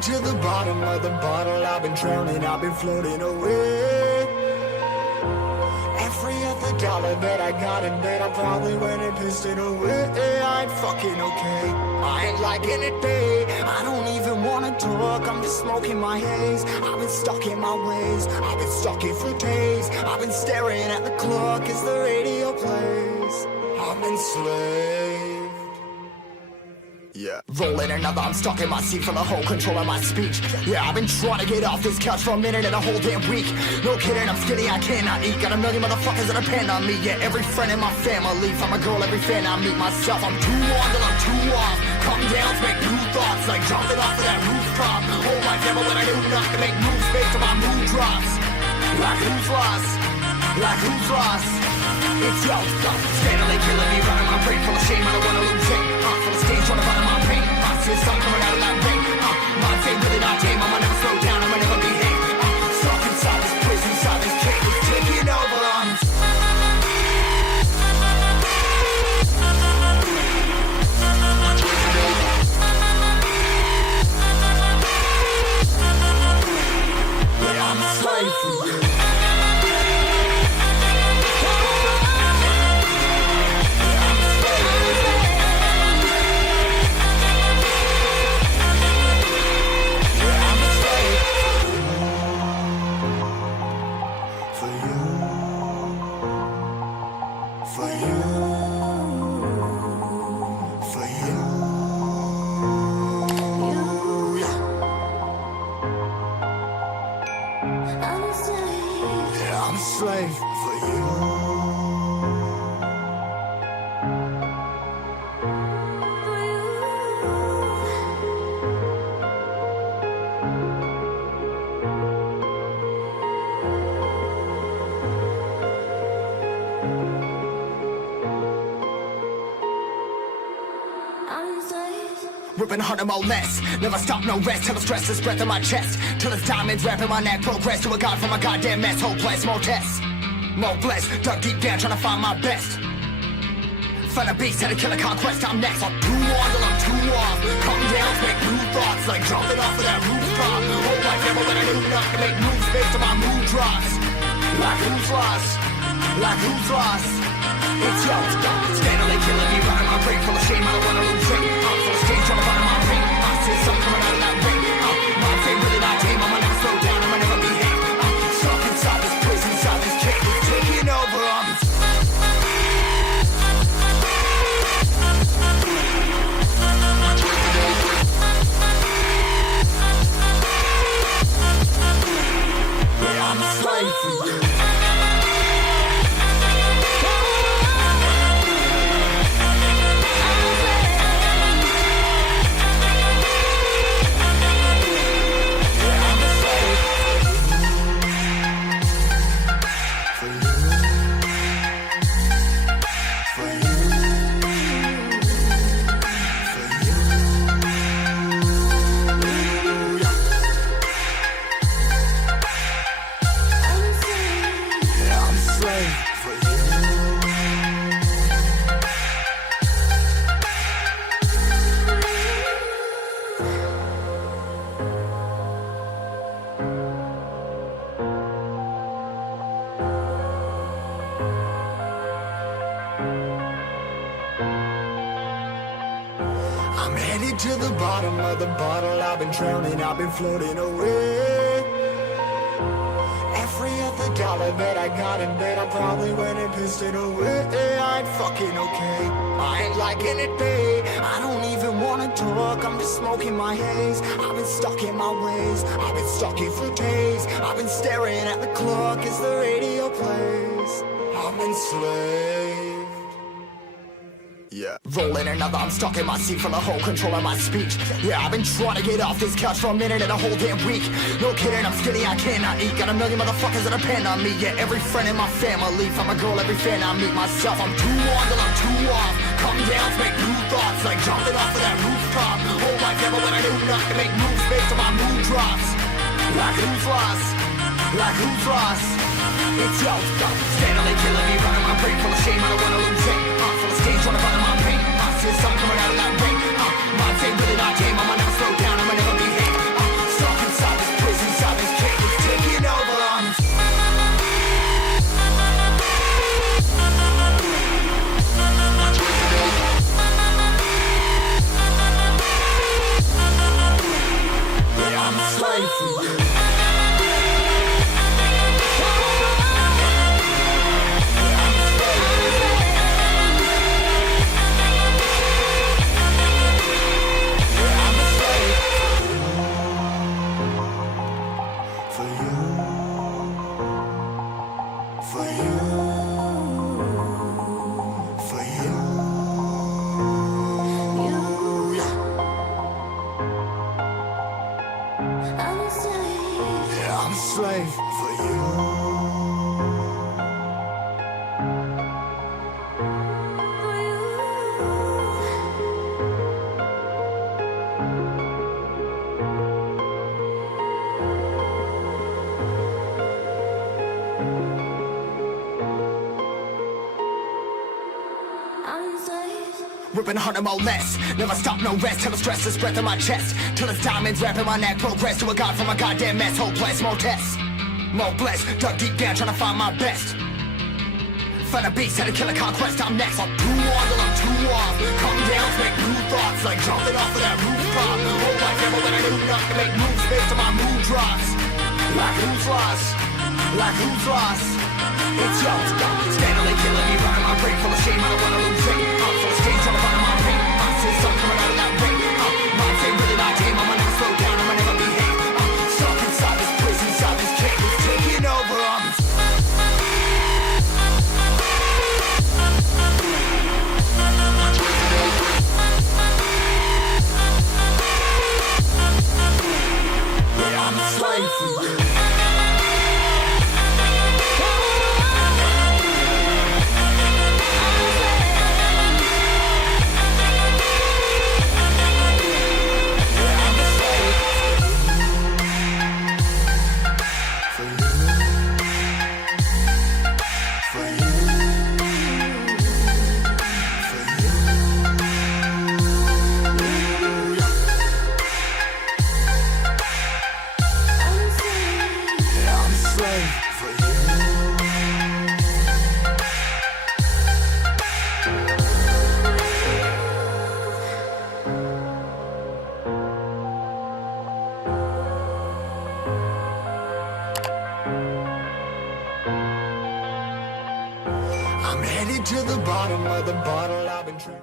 headed to the bottom of the bottle. I've been drowning, I've been floating away. Every other dollar that I got in bed, I probably went and pissed it away. I ain't fucking okay, I ain't liking it, babe. I don't even wanna talk, I'm just smoking my haze. I've been stuck in my ways, I've been stuck in for days. I've been staring at the clock as the radio plays. I'm enslaved. Yeah. Rolling another, I'm stuck in my seat for the whole control of my speech. Yeah, I've been trying to get off this couch for a minute and a whole damn week. No kidding, I'm skinny, I cannot eat. Got a million motherfuckers that depend on me. Yeah, every friend in my family. From a girl, every fan I meet myself. I'm too on till I'm too off. Come down to make new thoughts, like jumping off of that rooftop. Whole life never when I do nothing to make moves based on my mood drops. Like who's lost? Like who's lost? It's yo, steadily killing me, running my brain full of shame. I don't wanna lose it. Full of stage, trying to find my pain. I see the sun coming out of that rain. Mind's ain't really not tame. I'ma never slow down, I'ma never behave. Stuck inside this prison, inside this cage, it's taking over. Yeah, I'm a slave for you. I'm a slave for you. Ripping harder, more less. Never stop, no rest. Till the stress is breath in my chest. Till it's diamonds wrapping my neck. Progress to a god from a goddamn mess. Hopeless, more tests. More blessed. Dug deep down trying to find my best. Find a beast, had to kill a conquest. I'm next. I'm too on till I'm too off. Come down, make new thoughts. Like jumping off of that rooftop. Whole life never when I do nothing to make moves based on my mood drops. Like who's lost? Like who's lost? It's yo, steadily killing me, running my brain full of shame. I don't wanna lose it. Full of stage, trying to find my pain. I see the sun coming out of that rain. Mind's ain't really not tame. I'ma never slow down, I'ma never behave. Stuck inside this prison, inside this cage, it's taking over. Yeah, I'm a slave for you. I'm headed to the bottom of the bottle. I've been drowning, I've been floating away. Every other dollar that I got in bed, I probably went and pissed it away. I ain't fucking okay, I ain't liking it, babe. I don't even wanna talk, I'm just smoking my haze. I've been stuck in my ways, I've been stuck here for days. I've been staring at the clock as the radio plays. I'm enslaved. Yeah. Rolling another, I'm stuck in my seat for the whole control of my speech. Yeah, I've been trying to get off this couch for a minute and a whole damn week. No kidding, I'm skinny, I cannot eat. Got a million motherfuckers that depend on me. Yeah, every friend in my family. From a girl, every fan I meet myself. I'm too on till I'm too off. Come down to make new thoughts, like jumping off of that rooftop. Whole life never when I do nothing to make moves based on my mood drops. Like who's lost? Like who's lost? It's yo, steadily killing me, running my brain full of shame. I don't wanna lose it. Full of stage, trying to find my pain. I see the sun coming out of that rain. Mind's ain't really not tame. I'ma never slow down, I'ma never behave. slave for you. I'm a slave for you. Ripping harder, more less. Never stop, no rest. Till the stress is breath in my chest. Till it's diamonds wrapping my neck. Progress to a god from a goddamn mess. Hopeless, more tests, more blessed. Dug deep down, trying to find my best. Find a beast, had to kill a conquest. I'm next. I'm too on till I'm too off. Come down, make new thoughts. Like jumping off of that rooftop. Hold my devil when I do enough to make moves based on my mood drops. Like who's lost? Like who's lost? It's yours, steadily killing me, running my brain full of shame. I don't wanna lose it. I'm full of stage, trying to find my brain. I see sun coming out of that rain. Mind say really not tame. I'ma never slow down. I'ma never behave. Stuck inside this prison, inside this cage. It's taking over. I'm a slave for you. I'm headed to the bottom of the bottle I've been trying